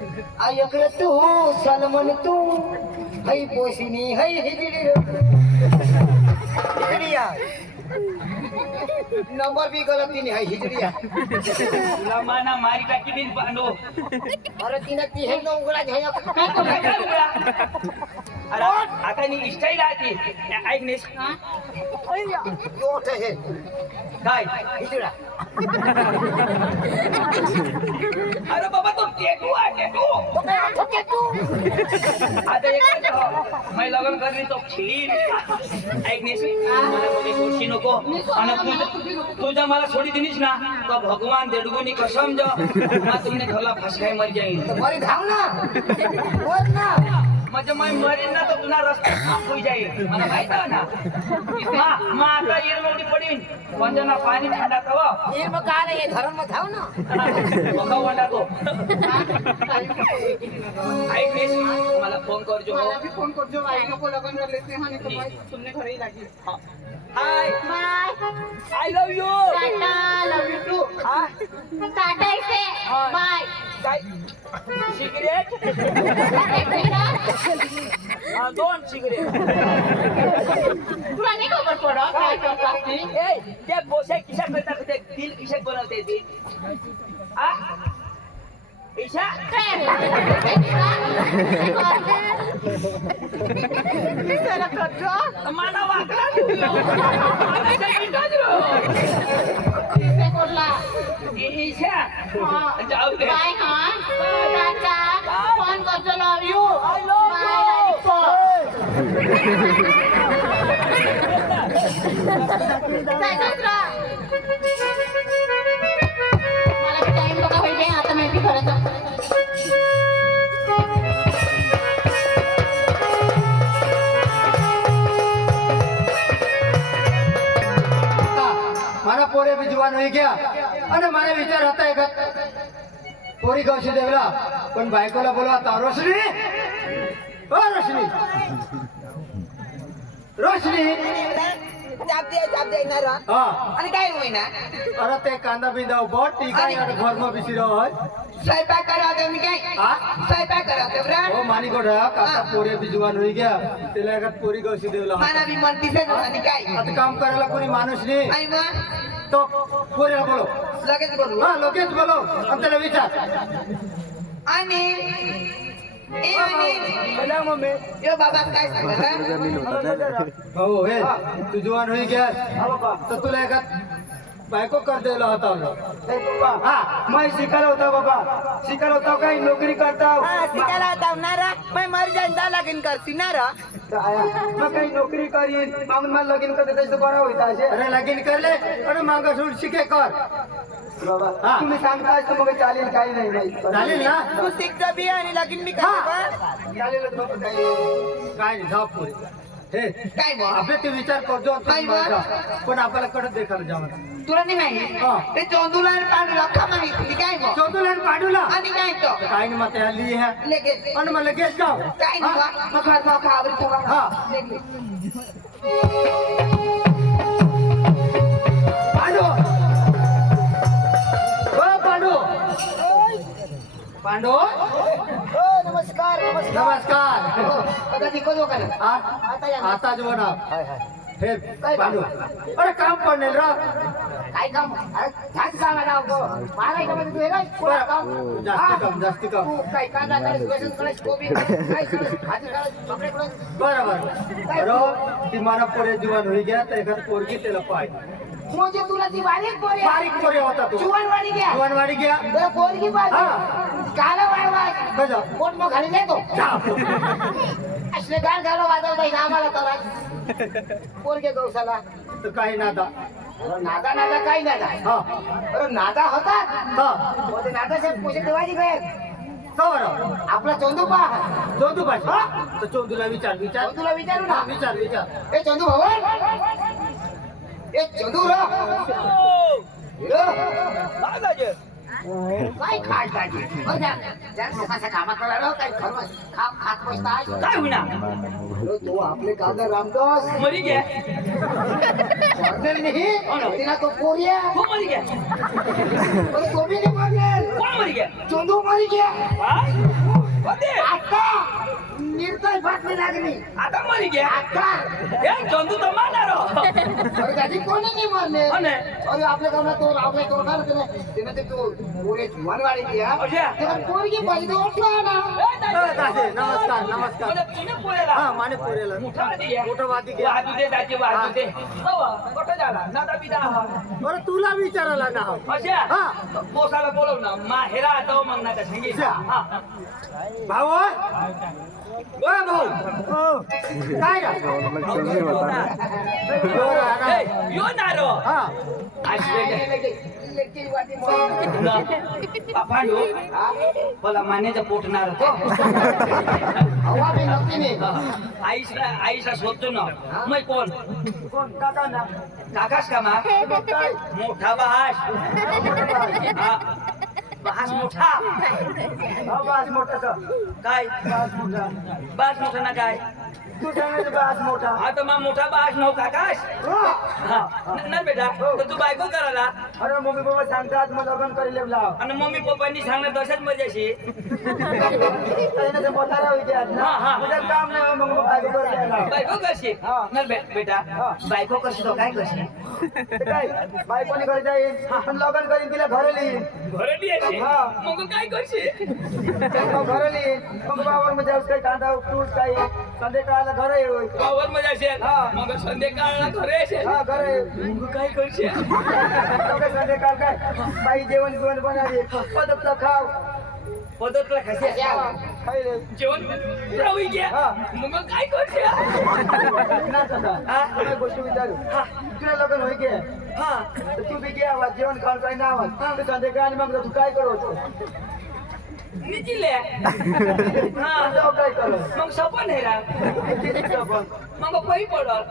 आयकर तू सलमन तू हई पोशिनी हई हिजड़ी हिजड़िया नंबर भी गलत नहीं है हिजड़िया लमाना मारी टाकी दिन पांडो अरे तिने ती है ना उगला घ्या काय उघडा अरे आता नी स्टाईल आती ऐक नेस योट है काय हिजड़ा अरे बाबा तो टेटू आहे टेटू आता एक मैं लगन करली तो खिळी ऐक नेस मला कोणी सोडशी नको आणि तुझा मला सोडी दिनीस ना तो भगवान देडगुनी कसम जो मैं तुमने घरला फसकाय मर जाईन मरी धाव ना वर ना म्हणजे मैं मरीन ना तो तुला रस्ता साफ होई जाईल मला माहित आहे ना मा आता येर मोडी पडीन वंजना पाणी ठंडा तवा नीर में का नहीं है धर्म में धाव ना बघा वंडा तो ऐक नेस मला फोन करजो मला भी फोन करजो आई को लगन कर लेते हैं नहीं तो भाई तुमने घर ही लागी hi bye I love you tata love you too tata इसे बाय काय सिगरेट दोन सिगरेट तुला नाही खबर पडत काय करतात ते ए ते बोसे किशा करतात ते दिल किशा बनवते ते आ ईशा काय चला करजो माना वाकला तुझ्या मला मिनिटात इसे कोडला ईशा जाऊ दे बाय हां टाटा फोन करजो love you I love bye you. काय दुसरा मला टाइम बघा होईल आता माहिती खरं मारा पोरे भी जवान हो गया અને મારે વિચાર હતા એક પોરી ગૌશી દેવલા પણ બાઈકોલા બોલવા રોશની ઓ રોશની રોશની जाप दे ना रा હા आणि काय होई ना અરે તે કાંદા બિંદા બોટ ટીકા યાર ઘરમાં બેસી રહ્યો હોય स्वयंपाक करा दे मी काय હા स्वयंपाक करा दे ब्रा ओ मानी गोडा काका पोरे भी जवान हो गया तेला एक पोरी गौशी देवला माना भी म्हणती से आणि काय आता काम करायला कोणी माणूस नाही आई मग तो पोरीला बोलो लगेच बोलू हा लोकेश बोलो आणि त्याला विचार आणि ए आणि बोला मम्मी यो बाबा काय सांगता भाऊ हे तू जवान हो गया तर तुला एका बायको कर देला होता हा मैं शिकायला होता बाबा शिकायला होता काही नोकरी करता शिकायला होता ना रा मैं मर जाईन दा लागीन करती ना रा मग काही नोकरी करीन मग मला लगीन करते त्याचं बरं होईल असे अरे लगीन कर ले आणि मागा सोड शिके कर बाबा हा. तुम्ही सांगताय तर मग चालेल काही नाही चालेल ना तू शिकता बी आणि लगीन मी करता चालेल मग काही काय नाही जाऊ पोरी हे काय बा आपले ते विचार करतो काय बा? पण आपल्याला कडत देखायला जावं तुला नाही माहिती हा. ते चोंदूला आणि पांडूला का माहिती काय बा चौदुला पाडूला आणि काय तो काय नाही मग त्या ली है लगेच आणि मग लगेच जाऊ काय नाही बा मग हात मग खावर ठेवा हा. लगेच पांडू ओ पांडू पांडू नमस्कार नमस्कार आता शिकवतो का नाही? आ- आता जो ना हे पांडू अरे काम पडले रा काय काम अरे छान काम आहे राव गो. महाराष्ट्रामध्ये तू हे ना पुरा काम. जास्ती काम तू काय कांदा करायचं, लसूण करायचं, कोबी करायचं, काय करायचं, भाजी करायचं, कपडे करायचं. बरोबर बरोबर ती मला पोरे जीवन होई गया तर एखाद पोरगी त्याला पाय म्हणजे तुला ती बारीक पोरी आहे. बारीक पोरे होता तू जुवानवाडी घ्या जीवनवाडी गया तुला पोरगी पाहिजे हा. काला वाढवा बजा पोट मग घरी नेतो असले गाण घाला वाजवता येईल आम्हाला तर पोरगे गौशाला तर काही नादा अरे नादा नादा काही नादा हा अरे नादा होता हा म्हणजे नादासाहेब पैसे ठेवायची काय कवर आपला चंदू पा चौदू भाषा तर चौदूला विचार विचार चंदूला विचारू हा ना विचार विचार ए चंदू भवन ए चंदू रा काय खाय पाहिजे हो द्या त्या लोकांच्या कामात करायला काही खरं खात बसताय काय होईना तो आपले काका रामदास मरी गे मरणार नाही हो ना. तिला तो पोरिया तू मरी गे पण तो बी नाही मरणार कोण मरी गे चोंदू मरी गया होते आता निर्दय बातमी लागली आता मरी गे आता ए चंदू तर मारणार अरे त्याची कोणी नाही मारले हो ना. अरे आपल्या गावात तो आपल्या तो काय त्याने ते तो पोरे मनवाडी गया अच्छा. तेव्हा पोरगी पहिली ओळखला ना दादा नमस्कार नमस्कार म्हणजे तुने पोळ्याला हा माने पोरेला मोठा वादी घ्या. मोठा वादी घ्या. वाजू दे दाजी वाजू दे कुठं झाला नाता पिता बरं तुला विचारायला ना अशा हा. पोसाला बोलव ना माहेरा आता मग ना सांगितलं अच्छा. हा भाऊ भाऊ काय रा ए, यो नारो हा पांडू मला मान्याचं पोटणार होतो हवा बी नव्हती नाही आईसा शोधतो ना मग कोण कोण काका ना काकास का मा काय मोठा बहास हा बहास मोठा हा बास मोठा का काय बास मोठा बास मोठा ना काय तू सांगायचं बास मोठा हा तर मग मोठा बास नव काकास हा. ना बेटा तर तू बायको करायला अरे मम्मी पप्पा सांगतात मग लग्न करी लाव आणि मम्मी पप्पांनी सांगणं तसंच मजाशी मोठाला विचार हा, हा. तुझं काम नाही मग बायको करायला लाव. बायको करशी हा. ना बेटा बायको करशी तो काय करशी ते काय बायकोने घरी जाईल पण लग्न करीन तिला घरी येईल घरी यायची हा. मग काय करशी मग घरी येईल मग बाबावर म्हणजे आज काही कांदा उपटूस काही संध्याकाळला घर येईल पावर मजा असेल हा. मग संध्याकाळला घरी असेल हा घर येईल मग काय करशी संध्याकाळ काय बाई जेवण जेवण बनावी पदपला खाव पदरला खाशी खायले जेवण राहू घ्या हा. मग काय करशी नाच आता हा. तुला एक गोष्ट विचारू हा. तुला लग्न होई गे हा तर तू बी गे आवाज जेवण खाऊन काही ना आवाज संध्याकाळ मग तू काय करतो निजिले हा जाऊ काय करत मग सपन आहे रा मग पही पडल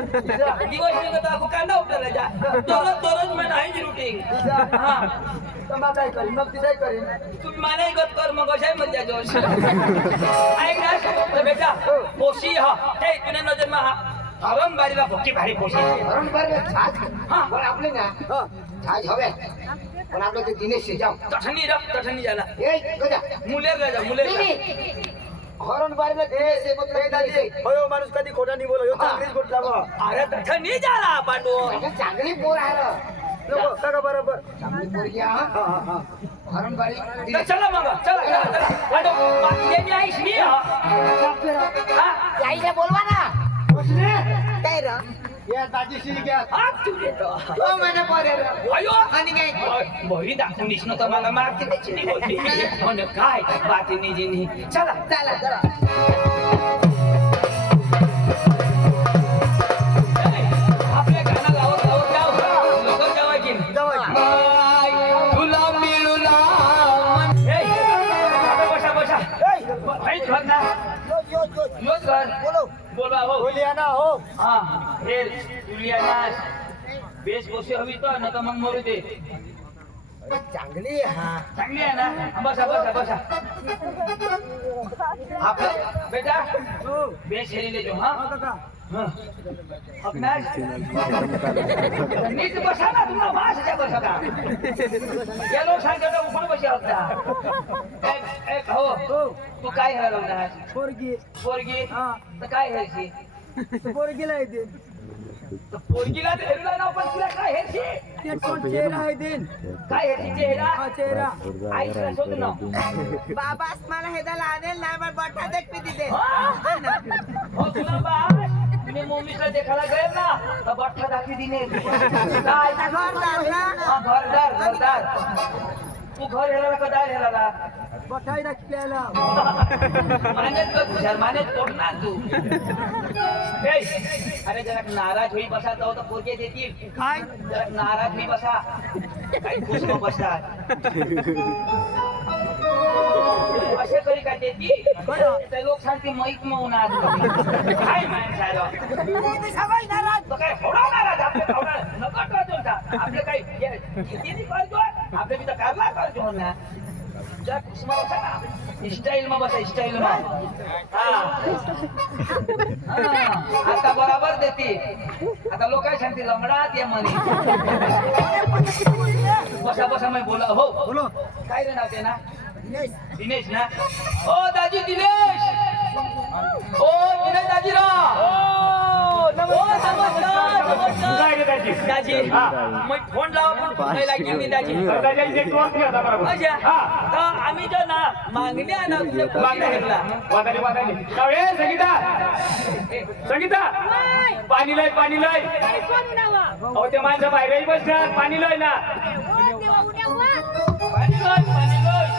दिवस निघत आपण कांदा उपटायला जा दररोज मैं नाही रुटीन हा मग काय करीन मग ती काय करीन तुम्ही मला गत कर मग अशाही मध्ये जोश ऐक ना बेटा पोशी हा ते तुने नजर मा हा हरण बारीला भोकी भारी पोशी हरण भरले छाज हा. पण आपले ना हा छाज हवे पण आपलं ते दिनेश से जाऊ तठणी झाला ए गजा मुलेर राजा मुलेर नाही हरण भरले दिनेश से ए दादी होय माणूस कधी खोटा नाही बोलत ह्यो चांगलीच गोष्ट लावा अरे तठणी झाला पांडू चांगली पोर आहे रे. नको काका बरोबर चांगली पोरगी हा हा हा हा हरण बारी तर चला मग चला पांडू आईस मी हा आईला बोलवा ना काय रे या दाजीशी घ्या हात तू देतो हो मैंने पोरे रे अयो आणि काय बहिरी दाखवून दिसणं तर मला मागते त्याची नाही होती म्हणलं काय बातीने जिनी चला चला चला आपल्या गाणं लावत लावत जाऊ लोक जेवायची तुला मिळूला बसा बसा काहीच घर ना योच घर बोलवा हो बोलिया हो हा हे तुलियाना बेस बसी हवी तर नका मग मरू दे चांगली आहे हा चांगली आहे ना बसा बसा बसा आपलं बेटा बेस हेरी जो हा अपना नीट बसा ना तुम्हाला भाषेच्या बसा का या लोक सांगतात उभं बशी होता एक हो तू काय हरा लागणार पोरगी पोरगी हा तर काय हेरशी पोरगीला येते तर पोरगीला तर हेरला ना पण तुला काय हेरशी ते कोण चेहरा आहे दिन काय हेरशी चेहरा हा चेहरा आईला शोध ना बाबास मला हे त्याला आणेल नाही पण बठा देख पी तिथे हो तुला बाय तुम्ही मम्मीला देखायला गए ना तर बठ्ठा दाखवी दिने काय घरदार घरदार तू घर हेराला का दार हेराला बठाई राखल्याला मानेच कर तुझ्या मानेच पोटणार तू ए, अरे जरा नाराज होई बसा तो तर पोरके देतील काय जरा नाराज होई बसा काही खुश न बसतात असे तरी काय देतील ते लोक सांगते मैक मौन आज काय माणसाला सगळं नाराज तो काय होणार नाराज आपले होणार नकट राहतो आपले काही किती कळतो आपले तिथं कारला करतो ना जरा कुसुमा बसा ना स्टाईल मा बसा स्टाईल मा हा आता बराबर देते आता लोक काय सांगते लंगडात ये म्हणे बसा बसा मी बोला हो बोलो काय रे नाव ते ना दिनेश ना ओ दाजी दिनेश ओ दिनेश दाजीराव काय रे दाजी दाजी मग फोन लावा पण फोन नाही लागली नाही दाजी दादा नेटवर्क घ्या बरोबर अच्छा तर आम्ही जो ना मागणी आहे ना तुझ्या पोरीला घेतला वादाली कावे संगीता संगीता पाणी लय पाणी लय अहो ते माणसं बाहेरही बसतात पाणी लय ना पाणी लय पाणी लय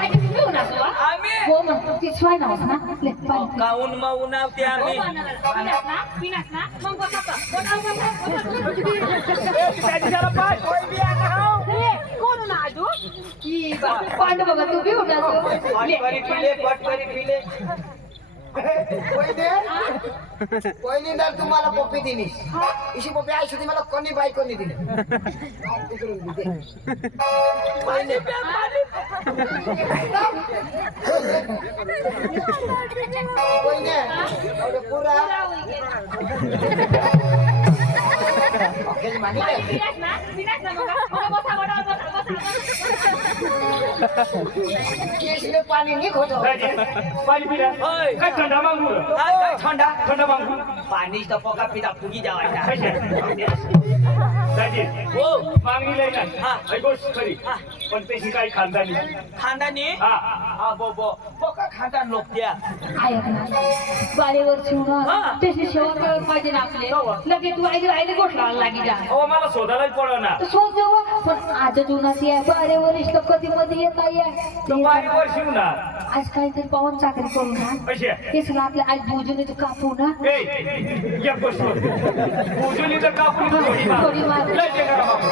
आम्ही हो म्हणतो ती शिवाय नाव ना ले पाणी काऊन माऊन आवते आम्ही पांडू बघा तू बी उठा पटकरी पिले पटकरी पिले पहिल्यांदा तुम्हाला पप्पी दिली इशी पप्पी आई सुधी मला कोणी बाई कोणी दिली पाणी प्या पाणी कोणी पुरा केसले पाणी नाही खोट पाणी पिल्या होय. काय थंडा मागू काय थंडा थंडा मागू पाणी तर पोका पिता फुगी जावायचा दाजी हो मागणी लय ना हा. गोष्ट खरी हा. पण त्याची काही खानदानी खांदानी हा हा बो बो पोका खांदा लोक द्या ऐक ना बाळेवर शिवणं हा. तशी शेवट पाहिजे ना आपले लगेच तू आईला गोठला लागी जा अहो मला शोधायलाच पडलं ना शोध देऊ पण आज जीवनात आहे बाळेवर इष्ट कधी मध्ये येत नाहीये तो बारीवर शिव ना आज काहीतरी पाहून चाकरी करू ना कशी ते सगळं आपल्या आई भोजन तू कापू ना ए एक गोष्ट उजुली तर कापून थोडी थोडी मार. लय ते करा बाबू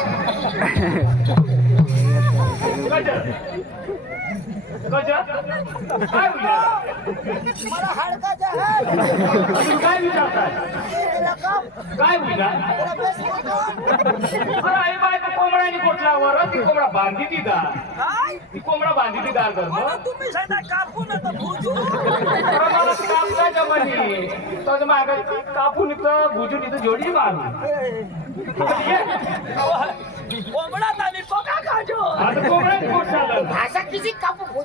गजर काय होईल मला हाडकाचा अजून काय विचारताय काय होईल आई बायको कोंबड्याने कोटल्यावर ती कोंबडा बांधी ती दार ती कोंबडा बांधी ती दार तुम्ही सांगा कापून आता भुजू मला कापता जमानी तर माग कापून इथं भुजून इथं जोडी मारू कोंबडा आम्ही पोका खाजो आता कोंबड्याने कोट चाललं भाषा किती कापू